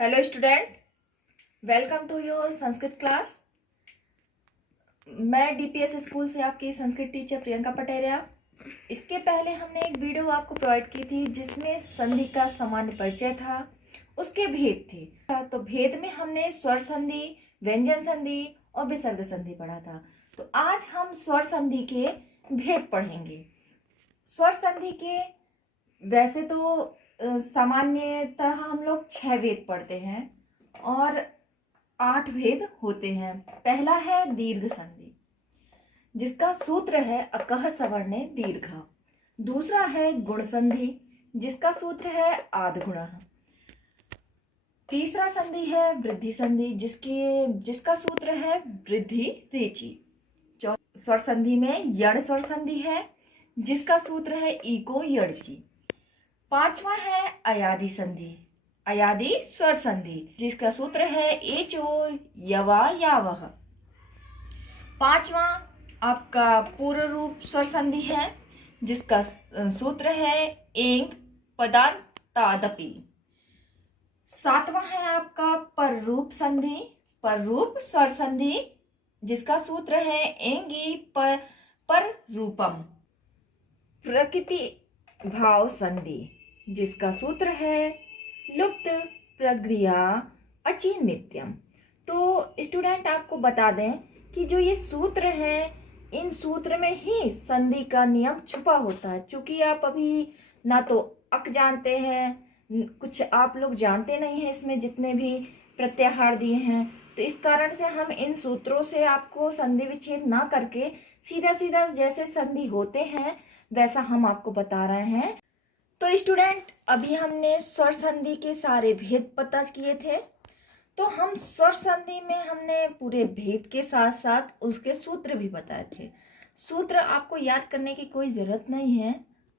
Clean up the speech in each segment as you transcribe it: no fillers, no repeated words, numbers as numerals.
Hello student, welcome to your Sanskrit class. मैं DPS school से आपकी संस्कृत टीचर प्रियंका पटेरिया। इसके पहले हमने एक वीडियो आपको प्रोवाइड की थी जिसमें संधि का सामान्य परिचय था, उसके भेद थे। तो भेद में हमने स्वर संधि, व्यंजन संधि और विसर्ग संधि पढ़ा था। तो आज हम स्वर संधि के भेद पढ़ेंगे। स्वर संधि के वैसे तो सामान्यतः हम लोग 6 भेद पढ़ते हैं और 8 भेद होते हैं। पहला है दीर्घ संधि, जिसका सूत्र है अकह सवर्णे दीर्घ। दूसरा है गुण संधि, जिसका सूत्र है आद्गुणः। तीसरा संधि है वृद्धि संधि, जिसका सूत्र है वृद्धि रेचि। स्वर संधि में यण स्वर संधि है, जिसका सूत्र है इको यड़ची। पांचवा है अयादि संधि, अयादि स्वर संधि, जिसका सूत्र है एचो यवा यावह। पांचवा आपका पूर्व रूप स्वर संधि है, जिसका सूत्र है एंग पदांतादपि। सातवां है आपका पर रूप संधि, पर रूप स्वर संधि, जिसका सूत्र है एंगी पर रूपम। प्रकृति भाव संधि, जिसका सूत्र है लुप्त प्रक्रिया अचिन्त्यम। तो स्टूडेंट आपको बता दें कि जो ये सूत्र हैं, इन सूत्र में ही संधि का नियम छुपा होता है। क्योंकि आप अभी ना तो अक जानते हैं, कुछ आप लोग जानते नहीं हैं इसमें जितने भी प्रत्याहार दिए हैं, तो इस कारण से हम इन सूत्रों से आपको संधि विच्छेद ना करके सीधा सीधा जैसे संधि होते हैं वैसा हम आपको बता रहे हैं। तो स्टूडेंट, अभी हमने स्वर संधि के सारे भेद पता किए थे। तो हम स्वर संधि में हमने पूरे भेद के साथ साथ उसके सूत्र भी बताए थे। सूत्र आपको याद करने की कोई जरूरत नहीं है।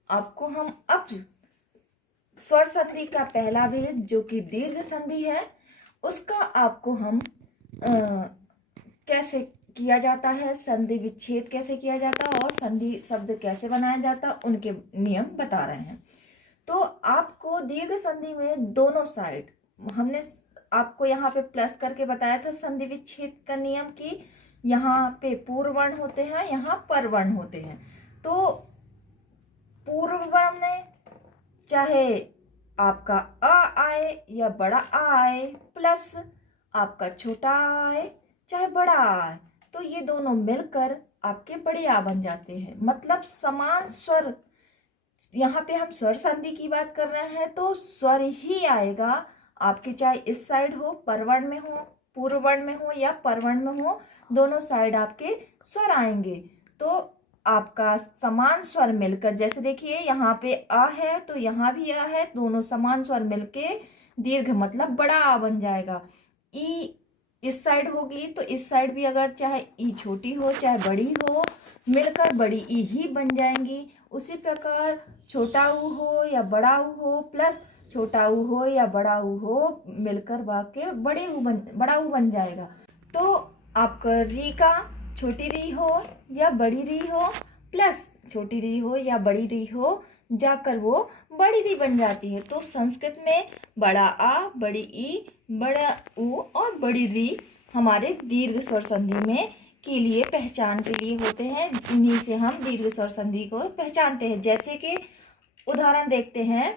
आपको हम अब स्वर संधि का पहला भेद जो कि दीर्घ संधि है, उसका आपको हम कैसे किया जाता है, संधि विच्छेद कैसे किया जाता है और संधि शब्द कैसे बनाया जाता, उनके नियम बता रहे हैं। तो आपको दीर्घ संधि में दोनों साइड, हमने आपको यहाँ पे प्लस करके बताया था संधि विच्छेद का नियम कि यहाँ पे पूर्व वर्ण होते हैं, यहाँ पर वर्ण होते हैं। तो पूर्व वर्ण में चाहे आपका अ आए या बड़ा आ आए, प्लस आपका छोटा आ आए चाहे बड़ा आ आए, तो ये दोनों मिलकर आपके बड़े आ बन जाते हैं। मतलब समान स्वर, यहाँ पे हम स्वर संधि की बात कर रहे हैं तो स्वर ही आएगा आपके, चाहे इस साइड हो परवर्ण में हो, पूर्व वर्ण में हो या परवर्ण में हो, दोनों साइड आपके स्वर आएंगे। तो आपका समान स्वर मिलकर, जैसे देखिए यहाँ पे अ है तो यहाँ भी अ है, दोनों समान स्वर मिलके दीर्घ मतलब बड़ा आ बन जाएगा। ई इस साइड होगी तो इस साइड भी अगर चाहे ई छोटी हो चाहे बड़ी हो, मिलकर बड़ी ई ही बन जाएंगी। उसी प्रकार छोटा ऊ हो या बड़ा ऊ हो, प्लस छोटा ऊ हो या बड़ा ऊ हो, मिलकर वाक्य बड़ा ऊ बन जाएगा। तो आपका री का छोटी री हो या बड़ी री हो, प्लस छोटी री हो या बड़ी री हो, जाकर वो बड़ी री बन जाती है। तो संस्कृत में बड़ा आ, बड़ी ई, बड़ा ऊ और बड़ी री हमारे दीर्घ स्वर संधि में के लिए पहचान के लिए होते हैं। इन्हीं से हम दीर्घ स्वर संधि को पहचानते हैं। जैसे कि उदाहरण देखते हैं,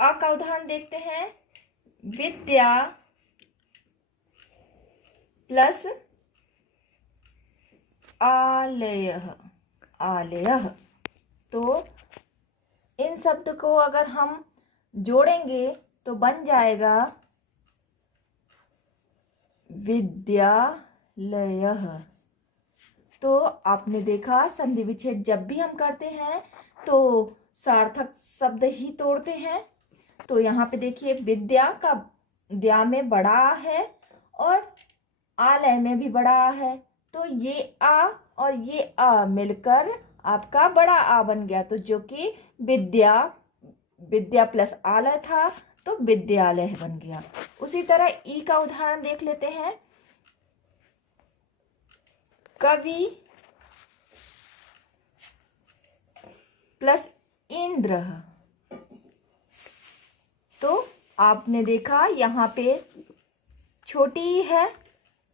अ का उदाहरण देखते हैं, विद्या प्लस आलयः, आलयः। तो इन शब्द को अगर हम जोड़ेंगे तो बन जाएगा विद्यालयः। तो आपने देखा संधि विच्छेद जब भी हम करते हैं तो सार्थक शब्द ही तोड़ते हैं। तो यहाँ पे देखिए विद्या का द्या में बड़ा आ है और आलय में भी बड़ा आ है, तो ये आ और ये आ मिलकर आपका बड़ा आ बन गया। तो जो कि विद्या प्लस आलय था तो विद्यालय बन गया। उसी तरह ई का उदाहरण देख लेते हैं, कवि प्लस इंद्र, तो आपने देखा यहाँ पे छोटी ई है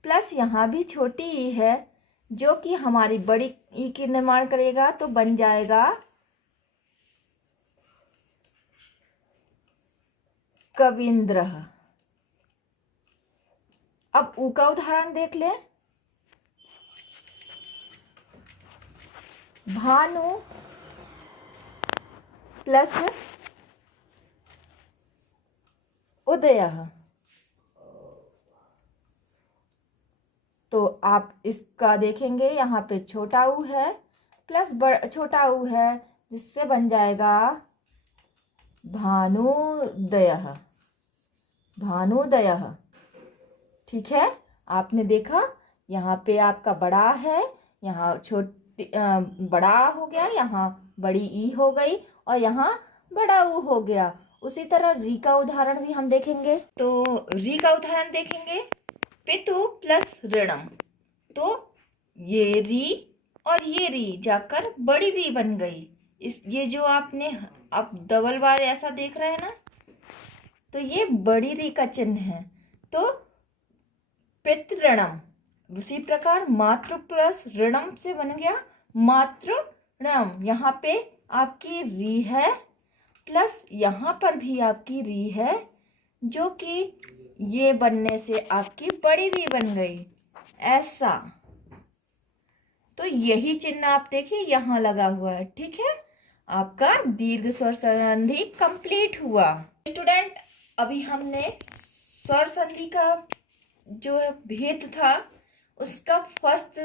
प्लस यहाँ भी छोटी ई है, जो कि हमारी बड़ी ई की निर्माण करेगा, तो बन जाएगा कविंद्र। अब ऊ का उदाहरण देख लें। भानु प्लस उदय, तो आप इसका देखेंगे यहाँ पे छोटा ऊ है प्लस छोटा ऊ है, जिससे बन जाएगा भानुदय। भानुदय, ठीक है। आपने देखा यहाँ पे आपका बड़ा है, यहाँ छोटी बड़ा हो गया, यहाँ बड़ी ई हो गई और यहाँ बड़ा ऊ हो गया। उसी तरह री का उदाहरण भी हम देखेंगे। तो री का उदाहरण देखेंगे, पितु प्लस ऋणम, तो ये री और ये री जाकर बड़ी री बन गई। ये जो आपने आप डबल बार ऐसा देख रहे हैं ना, तो ये बड़ी री का चिन्ह है। तो पितृणम, उसी प्रकार मातृ प्लस ऋणम से बन गया मातृणम। यहाँ पे आपकी री है प्लस यहाँ पर भी आपकी री है, जो कि ये बनने से आपकी बड़ी री बन गई, ऐसा। तो यही चिन्ह आप देखिए यहाँ लगा हुआ है, ठीक है। आपका दीर्घ स्वर संधि कंप्लीट हुआ। स्टूडेंट, अभी हमने स्वर संधि का जो है भेद था, उसका फर्स्ट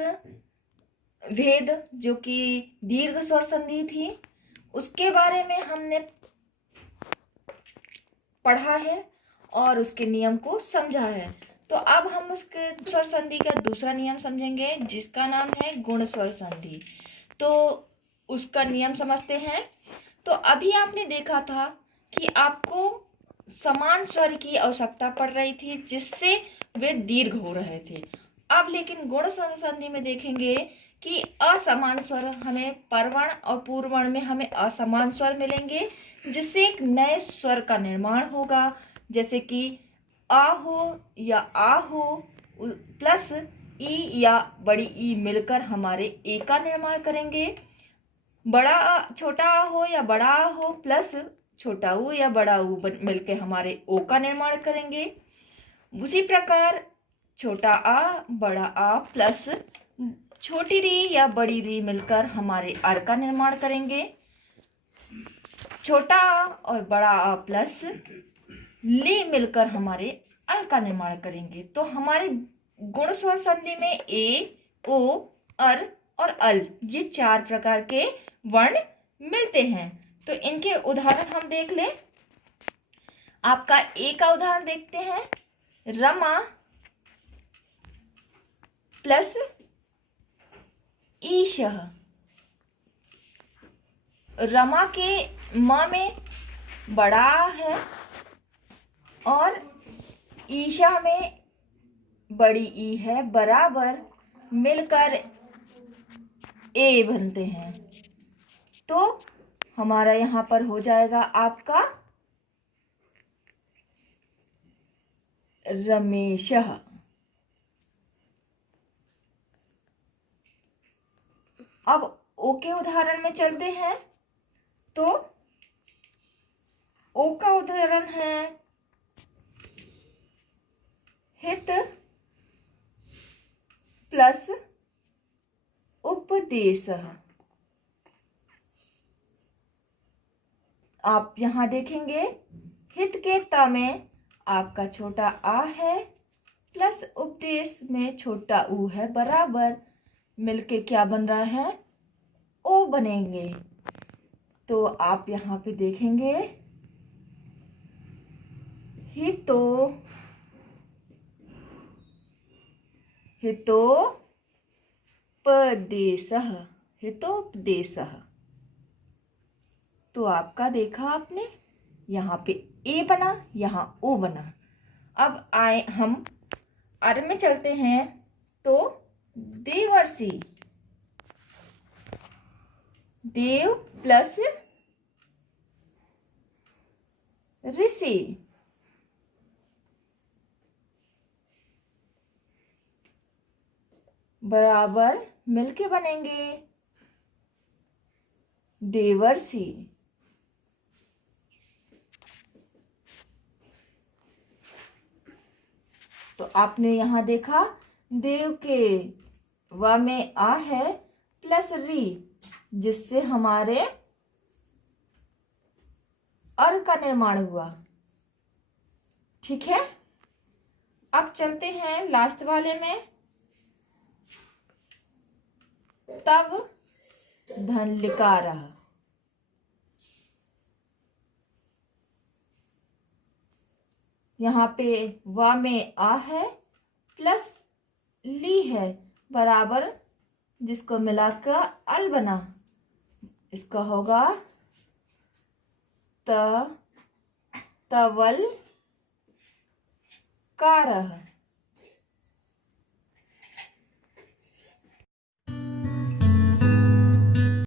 भेद जो कि दीर्घ स्वर संधि थी, उसके बारे में हमने पढ़ा है और उसके नियम को समझा है। तो अब हम उसके स्वर संधि का दूसरा नियम समझेंगे, जिसका नाम है गुण स्वर संधि। तो उसका नियम समझते हैं। तो अभी आपने देखा था कि आपको समान स्वर की आवश्यकता पड़ रही थी, जिससे वे दीर्घ हो रहे थे। अब लेकिन गुण स्वर संधि में देखेंगे कि असमान स्वर हमें परवर्ण और पूर्ववर्ण में हमें असमान स्वर मिलेंगे, जिससे एक नए स्वर का निर्माण होगा। जैसे कि आ हो या आ हो प्लस ई या बड़ी ई मिलकर हमारे ए का निर्माण करेंगे। बड़ा आ, छोटा आ हो या बड़ा आ हो प्लस छोटा ऊ या बड़ा ऊ मिलकर हमारे ओ का निर्माण करेंगे। उसी प्रकार छोटा आ बड़ा आ प्लस छोटी री या बड़ी री मिलकर हमारे अर का निर्माण करेंगे। छोटा आ और बड़ा आ प्लस ली मिलकर हमारे अल का निर्माण करेंगे। तो हमारे गुण स्वर संधि में ए, ओ, अर और अल, ये 4 प्रकार के वर्ण मिलते हैं। तो इनके उदाहरण हम देख लें। आपका ए का उदाहरण देखते हैं, रमा प्लस ईशः। रमा के म में बड़ा है और ईशा में बड़ी ई है, बराबर मिलकर ए बनते हैं। तो हमारा यहाँ पर हो जाएगा आपका रमेशः। अब ओ के उदाहरण में चलते हैं। तो ओ का उदाहरण है हित प्लस उपदेशः। आप यहां देखेंगे हित के ता में आपका छोटा आ है प्लस उपदेश में छोटा ऊ है, बराबर मिलके क्या बन रहा है, ओ बनेंगे। तो आप यहाँ पे देखेंगे हितोपदेशः। हितोपदेशः। तो आपका देखा आपने, यहाँ पे ए बना, यहाँ ओ बना। अब आए हम अर में चलते हैं। तो देवर्षि, देव प्लस ऋषि, बराबर मिलके बनेंगे देवर्षि। तो आपने यहां देखा देव के व में आ है प्लस री, जिससे हमारे अर का निर्माण हुआ। ठीक है, अब चलते हैं लास्ट वाले में। तब धन लिकार। यहाँ पे व में आ है प्लस ली है बराबर, जिसको मिलाकर अल बना, इसका होगा तवल कारह।